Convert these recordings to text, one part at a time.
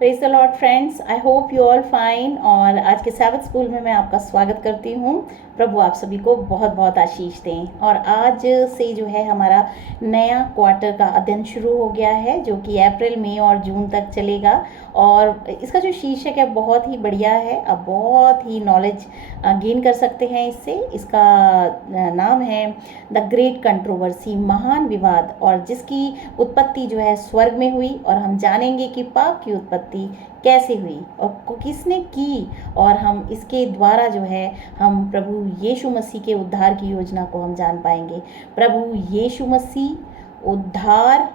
Praise the Lord friends, I hope you all fine. और आज के सैबथ स्कूल में मैं आपका स्वागत करती हूँ। प्रभु आप सभी को बहुत बहुत आशीष दें। और आज से जो है हमारा नया क्वार्टर का अध्ययन शुरू हो गया है, जो कि अप्रैल मई और जून तक चलेगा। और इसका जो शीर्षक है बहुत ही बढ़िया है, आप बहुत ही नॉलेज गेन कर सकते हैं इससे। इसका नाम है द ग्रेट कंट्रोवर्सी, महान विवाद, और जिसकी उत्पत्ति जो है स्वर्ग में हुई। और हम जानेंगे कि पाप की उत्पत्ति कैसे हुई और किसने की, और हम इसके द्वारा जो है हम प्रभु यीशु मसीह के उद्धार की योजना को हम जान पाएंगे। प्रभु यीशु मसीह उद्धार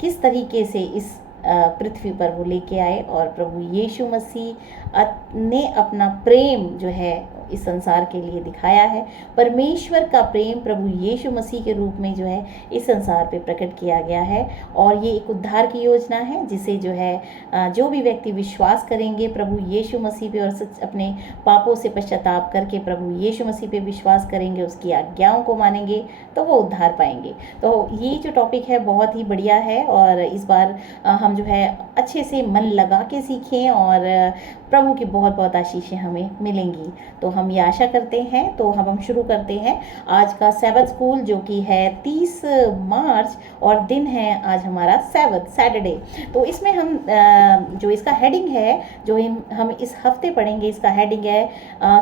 किस तरीके से इस पृथ्वी पर वो लेके आए, और प्रभु यीशु मसीह ने अपना प्रेम जो है इस संसार के लिए दिखाया है। परमेश्वर का प्रेम प्रभु यीशु मसीह के रूप में जो है इस संसार पे प्रकट किया गया है। और ये एक उद्धार की योजना है जिसे जो है जो भी व्यक्ति विश्वास करेंगे प्रभु यीशु मसीह पे, और अपने पापों से पश्चाताप करके प्रभु यीशु मसीह पे विश्वास करेंगे, उसकी आज्ञाओं को मानेंगे, तो वो उद्धार पाएंगे। तो ये जो टॉपिक है बहुत ही बढ़िया है, और इस बार हम जो है अच्छे से मन लगा के सीखें, और प्रभु की बहुत बहुत आशीषें हमें मिलेंगी। तो हम ये आशा करते हैं। तो हम शुरू करते हैं आज का सैबथ स्कूल, जो कि है 30 मार्च, और दिन है आज हमारा सैटरडे। तो इसमें हम जो इसका हेडिंग है, जो हम इस हफ्ते पढ़ेंगे, इसका हेडिंग है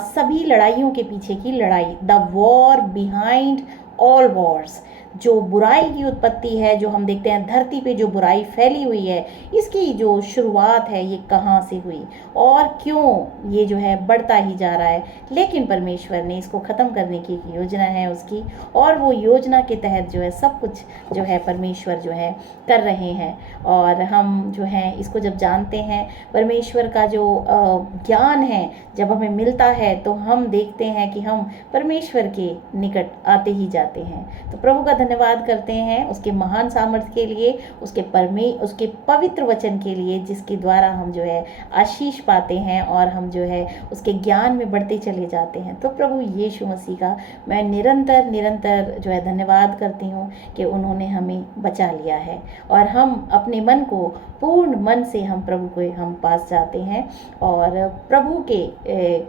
सभी लड़ाइयों के पीछे की लड़ाई, the war behind all Wars. जो बुराई की उत्पत्ति है, जो हम देखते हैं धरती पे जो बुराई फैली हुई है, इसकी जो शुरुआत है ये कहाँ से हुई और क्यों ये जो है बढ़ता ही जा रहा है। लेकिन परमेश्वर ने इसको ख़त्म करने की एक योजना है उसकी, और वो योजना के तहत जो है सब कुछ जो है परमेश्वर जो है कर रहे हैं। और हम जो है इसको जब जानते हैं, परमेश्वर का जो ज्ञान है जब हमें मिलता है, तो हम देखते हैं कि हम परमेश्वर के निकट आते ही जाते हैं। तो प्रभु का धन्यवाद करते हैं उसके महान सामर्थ्य के लिए, उसके पवित्र वचन के लिए, जिसके द्वारा हम जो है आशीष पाते हैं और हम जो है उसके ज्ञान में बढ़ते चले जाते हैं। तो प्रभु यीशु मसीह का मैं निरंतर जो है धन्यवाद करती हूँ कि उन्होंने हमें बचा लिया है, और हम अपने मन को पूर्ण मन से हम प्रभु के हम पास जाते हैं, और प्रभु के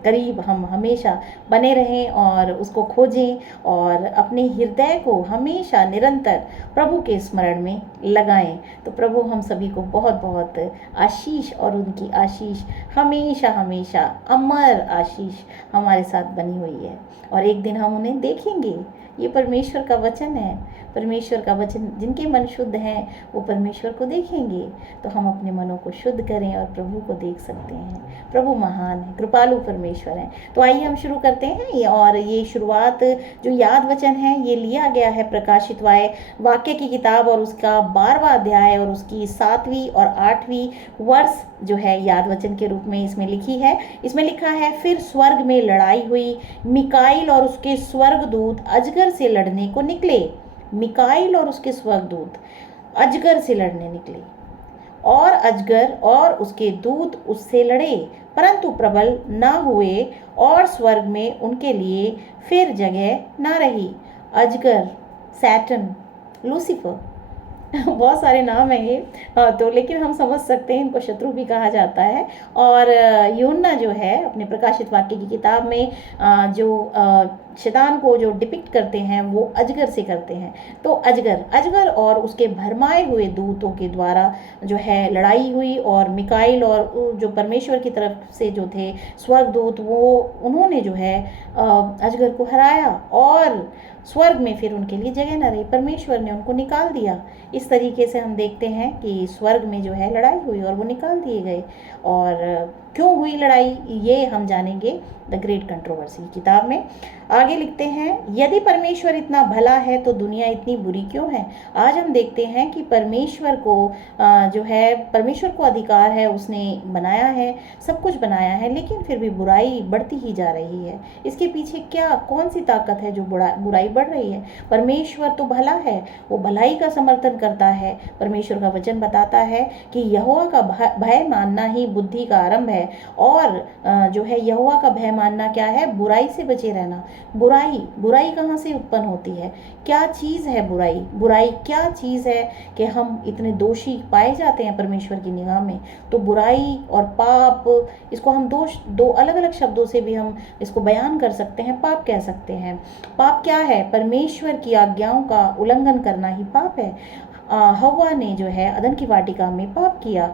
करीब हम हमेशा बने रहें और उसको खोजें, और अपने हृदय को हमेशा निरंतर प्रभु के स्मरण में लगाएं। तो प्रभु हम सभी को बहुत बहुत आशीष, और उनकी आशीष हमेशा हमेशा अमर आशीष हमारे साथ बनी हुई है, और एक दिन हम उन्हें देखेंगे। ये परमेश्वर का वचन है। परमेश्वर का वचन, जिनके मन शुद्ध हैं वो परमेश्वर को देखेंगे। तो हम अपने मनों को शुद्ध करें और प्रभु को देख सकते हैं। प्रभु महान है, कृपालु परमेश्वर है। तो आइए हम शुरू करते हैं। और ये शुरुआत जो याद वचन है ये लिया गया है प्रकाशित वाक्य की किताब, और उसका 12वां अध्याय और उसकी 7वीं और 8वीं वर्ष जो है याद वचन के रूप में इसमें लिखी है। इसमें लिखा है, फिर स्वर्ग में लड़ाई हुई, मिकाइल और उसके स्वर्गदूत अजगर से लड़ने को निकले। मिकाइल और उसके स्वर्गदूत अजगर से लड़ने निकले, और अजगर और उसके दूत उससे लड़े, परंतु प्रबल ना हुए, और स्वर्ग में उनके लिए फिर जगह ना रही। अजगर, सैटन, लूसीफर, बहुत सारे नाम हैं ये। तो लेकिन हम समझ सकते हैं इनको शत्रु भी कहा जाता है। और यूहन्ना जो है अपने प्रकाशित वाक्य की किताब में जो शैतान को जो डिपिक्ट करते हैं वो अजगर से करते हैं। तो अजगर और उसके भरमाए हुए दूतों के द्वारा जो है लड़ाई हुई, और मिकाइल और जो परमेश्वर की तरफ से जो थे स्वर्गदूत, वो उन्होंने जो है अजगर को हराया, और स्वर्ग में फिर उनके लिए जगह न रही। परमेश्वर ने उनको निकाल दिया। इस तरीके से हम देखते हैं कि स्वर्ग में जो है लड़ाई हुई और वो निकाल दिए गए। और क्यों हुई लड़ाई ये हम जानेंगे द ग्रेट कंट्रोवर्सी किताब में। आगे लिखते हैं, यदि परमेश्वर इतना भला है तो दुनिया इतनी बुरी क्यों है। आज हम देखते हैं कि परमेश्वर को जो है परमेश्वर को अधिकार है, उसने बनाया है, सब कुछ बनाया है, लेकिन फिर भी बुराई बढ़ती ही जा रही है। इसके पीछे क्या, कौन सी ताकत है जो बुराई बढ़ रही है। परमेश्वर तो भला है, वो भलाई का समर्थन करता है। परमेश्वर का वचन बताता है कि यहोवा का भय मानना ही बुद्धि का आरंभ है, और जो है यहोवा का भय मानना क्या है, बुराई से बचे रहना। बुराई, बुराई कहाँ से उत्पन्न होती है? क्या चीज़ है बुराई? बुराई क्या चीज़ है कि हम इतने दोषी पाए जाते हैं परमेश्वर की निगाह में? तो बुराई और पाप, इसको हम दो अलग अलग शब्दों से भी हम इसको बयान कर सकते हैं। पाप कह सकते हैं। पाप क्या है? परमेश्वर की आज्ञाओं का उल्लंघन करना ही पाप है। हव्वा ने जो है अदन की वाटिका में पाप किया,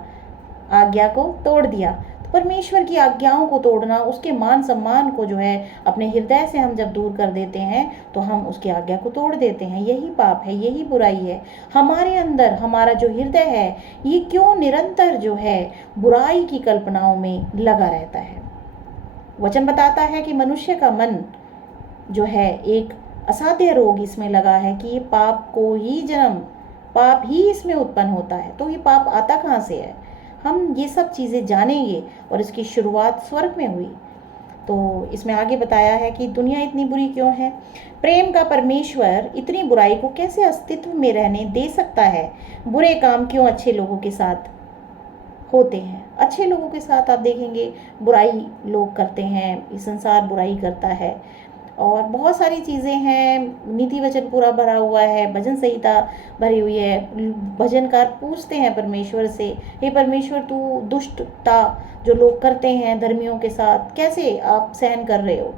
आज्ञा को तोड़ दिया। तो परमेश्वर की आज्ञाओं को तोड़ना, उसके मान सम्मान को जो है अपने हृदय से हम जब दूर कर देते हैं तो हम उसकी आज्ञा को तोड़ देते हैं। यही पाप है, यही बुराई है। हमारे अंदर हमारा जो हृदय है ये क्यों निरंतर जो है बुराई की कल्पनाओं में लगा रहता है? वचन बताता है कि मनुष्य का मन जो है एक असाध्य रोग इसमें लगा है कि ये पाप को ही जन्म, पाप ही इसमें उत्पन्न होता है। तो ये पाप आता कहाँ से है? हम ये सब चीज़ें जानेंगे और इसकी शुरुआत स्वर्ग में हुई। तो इसमें आगे बताया है कि दुनिया इतनी बुरी क्यों है? प्रेम का परमेश्वर इतनी बुराई को कैसे अस्तित्व में रहने दे सकता है? बुरे काम क्यों अच्छे लोगों के साथ होते हैं? अच्छे लोगों के साथ आप देखेंगे बुराई लोग करते हैं, ये संसार बुराई करता है। और बहुत सारी चीज़ें हैं, नीति वचन पूरा भरा हुआ है, भजन संहिता भरी हुई है। भजनकार पूछते हैं परमेश्वर से, हे परमेश्वर तू दुष्टता जो लोग करते हैं धर्मियों के साथ कैसे आप सहन कर रहे हो?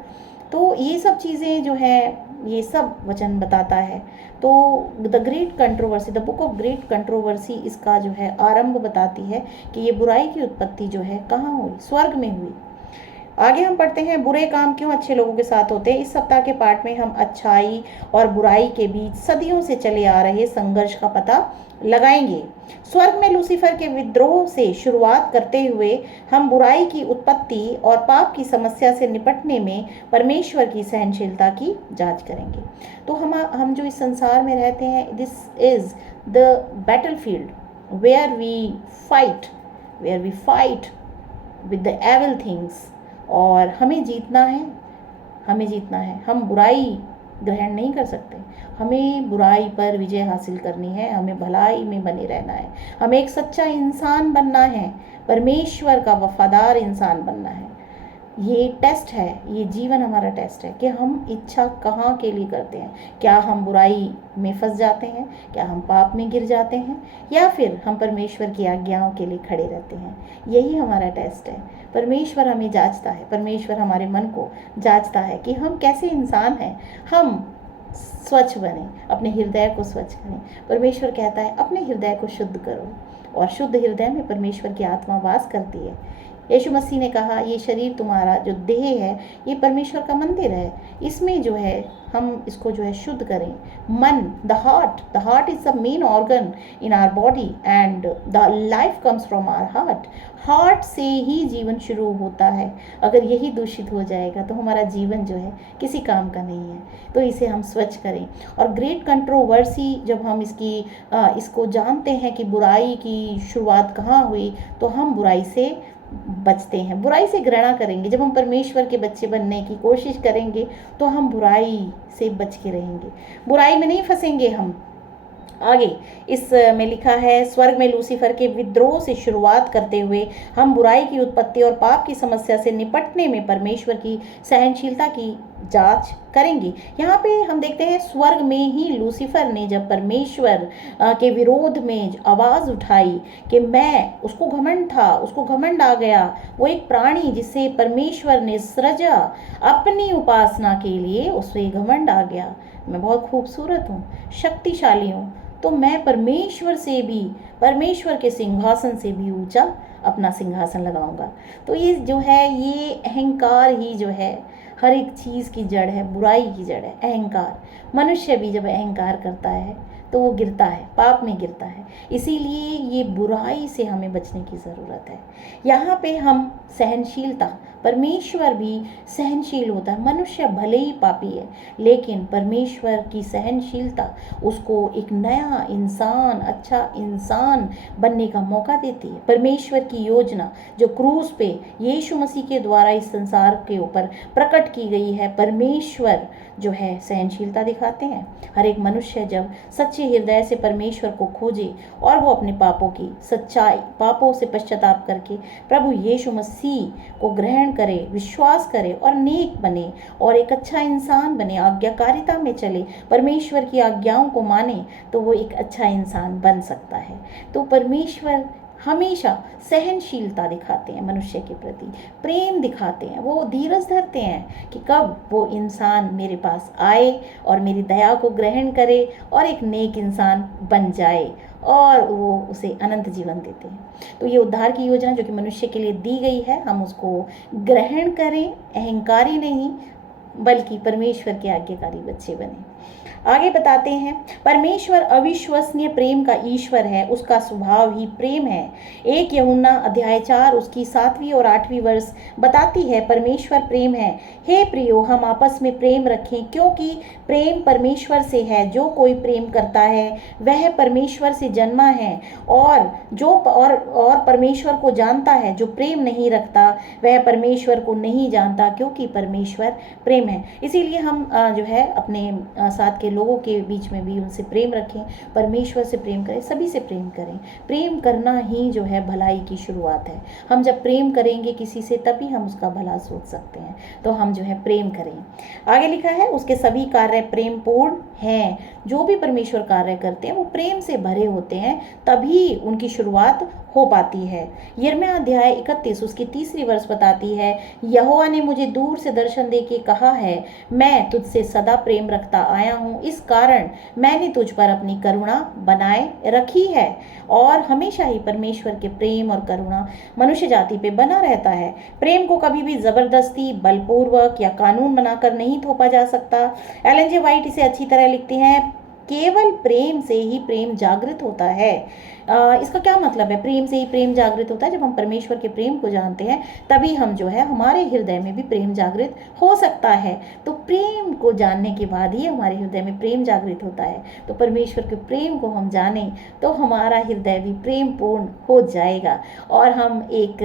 तो ये सब चीज़ें जो है ये सब वचन बताता है। तो the great controversy, the book of great controversy इसका जो है आरंभ बताती है कि ये बुराई की उत्पत्ति जो है कहाँ हुई? स्वर्ग में हुई। आगे हम पढ़ते हैं, बुरे काम क्यों अच्छे लोगों के साथ होते हैं। इस सप्ताह के पाठ में हम अच्छाई और बुराई के बीच सदियों से चले आ रहे संघर्ष का पता लगाएंगे। स्वर्ग में लूसीफर के विद्रोह से शुरुआत करते हुए हम बुराई की उत्पत्ति और पाप की समस्या से निपटने में परमेश्वर की सहनशीलता की जांच करेंगे। तो हम जो इस संसार में रहते हैं, this is the battlefield where we fight with the evil things. और हमें जीतना है, हमें जीतना है। हम बुराई ग्रहण नहीं कर सकते, हमें बुराई पर विजय हासिल करनी है, हमें भलाई में बने रहना है, हमें एक सच्चा इंसान बनना है, परमेश्वर का वफादार इंसान बनना है। ये टेस्ट है, ये जीवन हमारा टेस्ट है कि हम इच्छा कहाँ के लिए करते हैं। क्या हम बुराई में फंस जाते हैं? क्या हम पाप में गिर जाते हैं? या फिर हम परमेश्वर की आज्ञाओं के लिए खड़े रहते हैं? यही हमारा टेस्ट है। परमेश्वर हमें जांचता है, परमेश्वर हमारे मन को जांचता है कि हम कैसे इंसान हैं। हम स्वच्छ बने, अपने हृदय को स्वच्छ करें। परमेश्वर कहता है अपने हृदय को शुद्ध करो, और शुद्ध हृदय में परमेश्वर की आत्मा वास करती है। यीशु मसीह ने कहा, ये शरीर तुम्हारा जो देह है ये परमेश्वर का मंदिर है, इसमें जो है हम इसको जो है शुद्ध करें। मन, the heart is the main organ in our body and the life comes from our heart. Heart से ही जीवन शुरू होता है। अगर यही दूषित हो जाएगा तो हमारा जीवन जो है किसी काम का नहीं है। तो इसे हम स्वच्छ करें। और ग्रेट कंट्रोवर्सी जब हम इसको जानते हैं कि बुराई की शुरुआत कहाँ हुई, तो हम बुराई से बचते हैं, बुराई से घृणा करेंगे। जब हम परमेश्वर के बच्चे बनने की कोशिश करेंगे तो हम बुराई से बच के रहेंगे, बुराई में नहीं फंसेंगे हम। आगे इस में लिखा है, स्वर्ग में लूसीफर के विद्रोह से शुरुआत करते हुए हम बुराई की उत्पत्ति और पाप की समस्या से निपटने में परमेश्वर की सहनशीलता की जांच करेंगे। यहाँ पे हम देखते हैं स्वर्ग में ही लूसीफर ने जब परमेश्वर के विरोध में आवाज़ उठाई कि मैं, उसको घमंड था, उसको घमंड आ गया। वो एक प्राणी जिसे परमेश्वर ने सृजा अपनी उपासना के लिए, उसे घमंड आ गया। मैं बहुत खूबसूरत हूँ, शक्तिशाली हूँ, तो मैं परमेश्वर से भी, परमेश्वर के सिंहासन से भी ऊंचा अपना सिंहासन लगाऊंगा। तो ये जो है, ये अहंकार ही जो है हर एक चीज़ की जड़ है, बुराई की जड़ है अहंकार। मनुष्य भी जब अहंकार करता है तो वो गिरता है, पाप में गिरता है। इसीलिए ये बुराई से हमें बचने की ज़रूरत है। यहाँ पे हम सहनशीलता, परमेश्वर भी सहनशील होता है। मनुष्य भले ही पापी है, लेकिन परमेश्वर की सहनशीलता उसको एक नया इंसान, अच्छा इंसान बनने का मौका देती है। परमेश्वर की योजना जो क्रूस पे यीशु मसीह के द्वारा इस संसार के ऊपर प्रकट की गई है, परमेश्वर जो है सहनशीलता दिखाते हैं। हर एक मनुष्य जब सच्चे हृदय से परमेश्वर को खोजे और वो अपने पापों की सच्चाई, पापों से पश्चाताप करके प्रभु यीशु मसीह को ग्रहण करे, विश्वास करे और नेक बने और एक अच्छा इंसान बने, आज्ञाकारिता में चले, परमेश्वर की आज्ञाओं को माने, तो वो एक अच्छा इंसान बन सकता है। तो परमेश्वर हमेशा सहनशीलता दिखाते हैं, मनुष्य के प्रति प्रेम दिखाते हैं, वो धीरज धरते हैं कि कब वो इंसान मेरे पास आए और मेरी दया को ग्रहण करे और एक नेक इंसान बन जाए और वो उसे अनंत जीवन देते हैं। तो ये उद्धार की योजना जो कि मनुष्य के लिए दी गई है, हम उसको ग्रहण करें, अहंकारी नहीं बल्कि परमेश्वर के आज्ञाकारी बच्चे बने। आगे बताते हैं, परमेश्वर अविश्वसनीय प्रेम का ईश्वर है, उसका स्वभाव ही प्रेम है। 1 यूहन्ना अध्याय 4 उसकी 7वीं और 8वीं वर्ष बताती है, परमेश्वर प्रेम है। हे प्रियो, हम आपस में प्रेम रखें, क्योंकि प्रेम परमेश्वर से है। जो कोई प्रेम करता है वह परमेश्वर से जन्मा है और परमेश्वर को जानता है। जो प्रेम नहीं रखता वह परमेश्वर को नहीं जानता, क्योंकि परमेश्वर प्रेम है। इसीलिए हम जो है अपने साथ के लोगों के बीच में भी उनसे प्रेम रखें, परमेश्वर से प्रेम करें, सभी से प्रेम करें। प्रेम करना ही जो है भलाई की शुरुआत है। हम जब प्रेम करेंगे किसी से तभी हम उसका भला सोच सकते हैं। तो हम जो है प्रेम करें। आगे लिखा है, उसके सभी कार्य प्रेम पूर्ण हैं। जो भी परमेश्वर कार्य करते हैं वो प्रेम से भरे होते हैं, तभी उनकी शुरुआत हो पाती है। यिर्मयाह अध्याय 31 उसकी 3री वर्ष बताती है, यहोवा ने मुझे दूर से दर्शन दे के कहा है, मैं तुझसे सदा प्रेम रखता आया हूँ, इस कारण मैंने तुझ पर अपनी करुणा बनाए रखी है। और हमेशा ही परमेश्वर के प्रेम और करुणा मनुष्य जाति पे बना रहता है। प्रेम को कभी भी जबरदस्ती, बलपूर्वक या कानून बनाकर नहीं थोपा जा सकता। एलन जी वाइट इसे अच्छी तरह लिखती हैं, केवल प्रेम से ही प्रेम जागृत होता है। इसका क्या मतलब है? प्रेम से ही प्रेम जागृत होता है। जब हम परमेश्वर के प्रेम को जानते हैं तभी हम जो है हमारे हृदय में भी प्रेम जागृत हो सकता है। तो प्रेम को जानने के बाद ही हमारे हृदय में प्रेम जागृत होता है। तो परमेश्वर के प्रेम को हम जानें तो हमारा हृदय भी प्रेम पूर्ण हो जाएगा और हम एक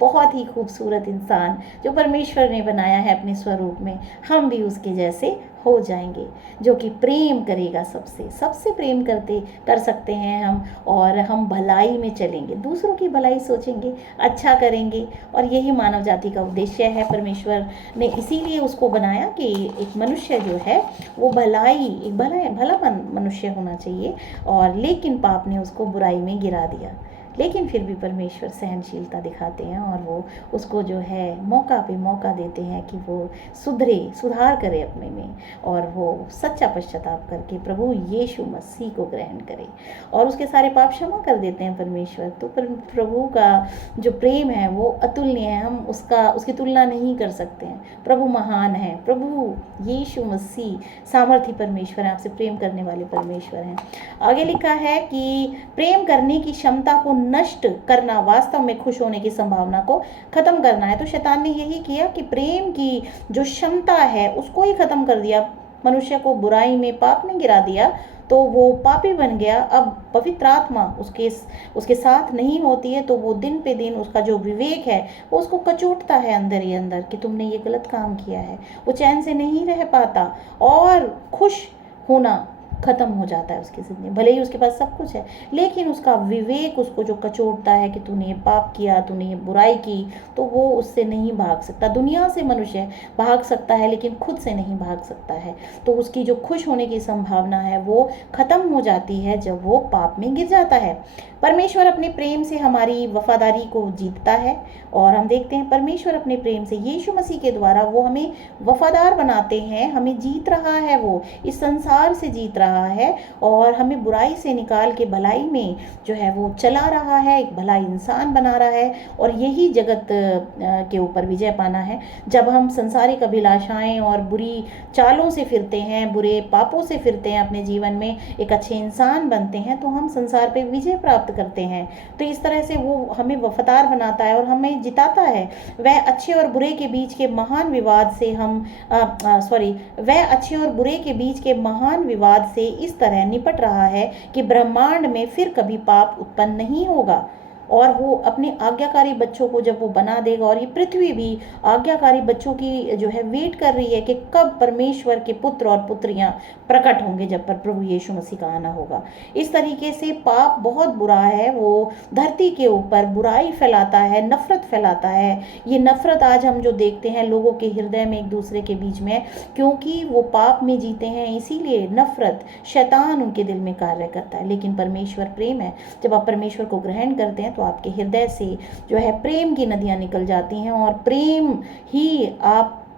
बहुत ही खूबसूरत इंसान जो परमेश्वर ने बनाया है अपने स्वरूप में, हम भी उसके जैसे हो जाएंगे, जो कि प्रेम करेगा सबसे प्रेम कर सकते हैं हम। और हम भलाई में चलेंगे, दूसरों की भलाई सोचेंगे, अच्छा करेंगे। और यही मानव जाति का उद्देश्य है। परमेश्वर ने इसीलिए उसको बनाया कि एक मनुष्य जो है वो भला मनुष्य होना चाहिए। और लेकिन पाप ने उसको बुराई में गिरा दिया। लेकिन फिर भी परमेश्वर सहनशीलता दिखाते हैं और वो उसको जो है मौका पे मौका देते हैं कि वो सुधार करे अपने में और वो सच्चा पश्चाताप करके प्रभु यीशु मसीह को ग्रहण करे और उसके सारे पाप क्षमा कर देते हैं परमेश्वर। तो प्रभु का जो प्रेम है वो अतुलनीय है, हम उसकी तुलना नहीं कर सकते हैं। प्रभु महान है, प्रभु यीशु मसीह सामर्थी परमेश्वर है, आपसे प्रेम करने वाले परमेश्वर हैं। आगे लिखा है कि प्रेम करने की क्षमता को नष्ट करना वास्तव में खुश होने की संभावना को खत्म करना है। तो शैतान ने यही किया कि प्रेम की जो क्षमता है उसको ही खत्म कर दिया, मनुष्य को बुराई में, पाप में गिरा दिया, तो वो पापी बन गया। अब पवित्र आत्मा उसके साथ नहीं होती है तो वो दिन पे दिन उसका जो विवेक है वो उसको कचोटता है अंदर ही अंदर कि तुमने ये गलत काम किया है। वो चैन से नहीं रह पाता और खुश होना खत्म हो जाता है उसकी जिंदगी। भले ही उसके पास सब कुछ है लेकिन उसका विवेक उसको जो कचोटता है कि तूने ये पाप किया, तूने ये बुराई की, तो वो उससे नहीं भाग सकता। दुनिया से मनुष्य भाग सकता है लेकिन खुद से नहीं भाग सकता है। तो उसकी जो खुश होने की संभावना है वो खत्म हो जाती है जब वो पाप में गिर जाता है। परमेश्वर अपने प्रेम से हमारी वफादारी को जीतता है और हम देखते हैं परमेश्वर अपने प्रेम से यीशु मसीह के द्वारा वो हमें वफादार बनाते हैं, हमें जीत रहा है, वो इस संसार से जीत रहा है और हमें बुराई से निकाल के भलाई में जो है वो चला रहा है, एक भला इंसान बना रहा है। और यही जगत के ऊपर विजय पाना है। जब हम संसारिक अभिलाषाएं और बुरी चालों से फिरते हैं, बुरे पापों से फिरते हैं, अपने जीवन में एक अच्छे इंसान बनते हैं तो हम संसार पे विजय प्राप्त करते हैं। तो इस तरह से वो हमें वफादार बनाता है और हमें जिताता है। वह अच्छे और बुरे के बीच के महान विवाद से वह अच्छे और बुरे के बीच के महान विवाद से इस तरह निपट रहा है कि ब्रह्मांड में फिर कभी पाप उत्पन्न नहीं होगा। और वो अपने आज्ञाकारी बच्चों को जब वो बना देगा, और ये पृथ्वी भी आज्ञाकारी बच्चों की जो है वेट कर रही है कि कब परमेश्वर के पुत्र और पुत्रियां प्रकट होंगे, जब पर प्रभु यीशु मसीह का आना होगा। इस तरीके से पाप बहुत बुरा है, वो धरती के ऊपर बुराई फैलाता है, नफरत फैलाता है। ये नफरत आज हम जो देखते हैं लोगों के हृदय में एक दूसरे के बीच में, क्योंकि वो पाप में जीते हैं, इसीलिए नफरत, शैतान उनके दिल में कार्य करता है। लेकिन परमेश्वर प्रेम है। जब आप परमेश्वर को ग्रहण करते हैं तो आपके हृदय से जो है प्रेम की नदियां निकल जाती हैं, और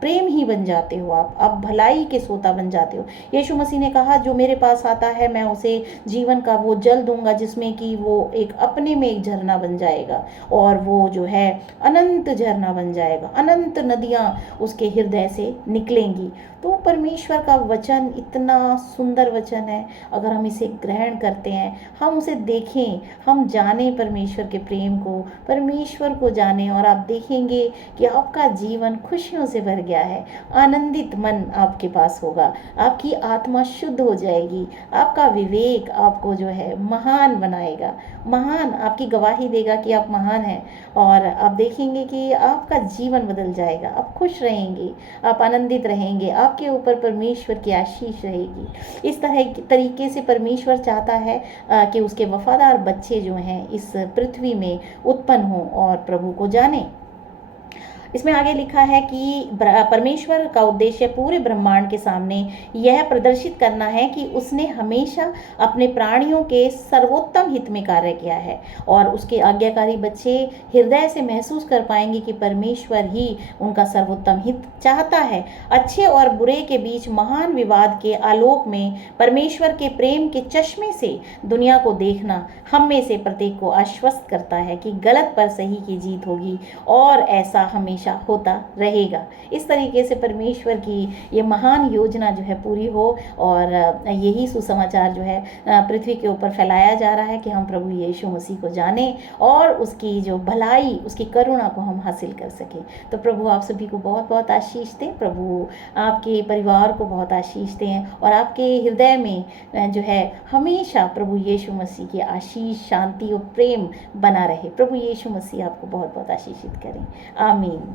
प्रेम ही बन जाते हो आप भलाई के सोता बन जाते हो। यीशु मसीह ने कहा, जो मेरे पास आता है मैं उसे जीवन का वो जल दूंगा, जिसमें कि वो एक अपने में एक झरना बन जाएगा, और वो जो है अनंत झरना बन जाएगा, अनंत नदियां उसके हृदय से निकलेंगी। तो परमेश्वर का वचन इतना सुंदर वचन है, अगर हम इसे ग्रहण करते हैं, हम उसे देखें, हम जानें परमेश्वर के प्रेम को, परमेश्वर को जानें, और आप देखेंगे कि आपका जीवन खुशियों से भर गया है। आनंदित मन आपके पास होगा, आपकी आत्मा शुद्ध हो जाएगी, आपका विवेक आपको जो है महान बनाएगा, महान आपकी गवाही देगा कि आप महान हैं, और आप देखेंगे कि आपका जीवन बदल जाएगा, आप खुश रहेंगे, आप आनंदित रहेंगे, आपके ऊपर परमेश्वर की आशीष रहेगी। इस तरीके से परमेश्वर चाहता है कि उसके वफादार बच्चे जो हैं इस पृथ्वी में उत्पन्न हों और प्रभु को जानें। इसमें आगे लिखा है कि परमेश्वर का उद्देश्य पूरे ब्रह्मांड के सामने यह प्रदर्शित करना है कि उसने हमेशा अपने प्राणियों के सर्वोत्तम हित में कार्य किया है, और उसके आज्ञाकारी बच्चे हृदय से महसूस कर पाएंगे कि परमेश्वर ही उनका सर्वोत्तम हित चाहता है। अच्छे और बुरे के बीच महान विवाद के आलोक में परमेश्वर के प्रेम के चश्मे से दुनिया को देखना हम में से प्रत्येक को आश्वस्त करता है कि गलत पर सही की जीत होगी, और ऐसा हमेशा होता रहेगा। इस तरीके से परमेश्वर की ये महान योजना जो है पूरी हो, और यही सुसमाचार जो है पृथ्वी के ऊपर फैलाया जा रहा है कि हम प्रभु यीशु मसीह को जानें और उसकी जो भलाई, उसकी करुणा को हम हासिल कर सकें। तो प्रभु आप सभी को बहुत बहुत आशीष दें, प्रभु आपके परिवार को बहुत आशीष दें, और आपके हृदय में जो है हमेशा प्रभु यीशु मसीह की आशीष, शांति और प्रेम बना रहे। प्रभु यीशु मसीह आपको बहुत बहुत आशीषित करें। आमीन।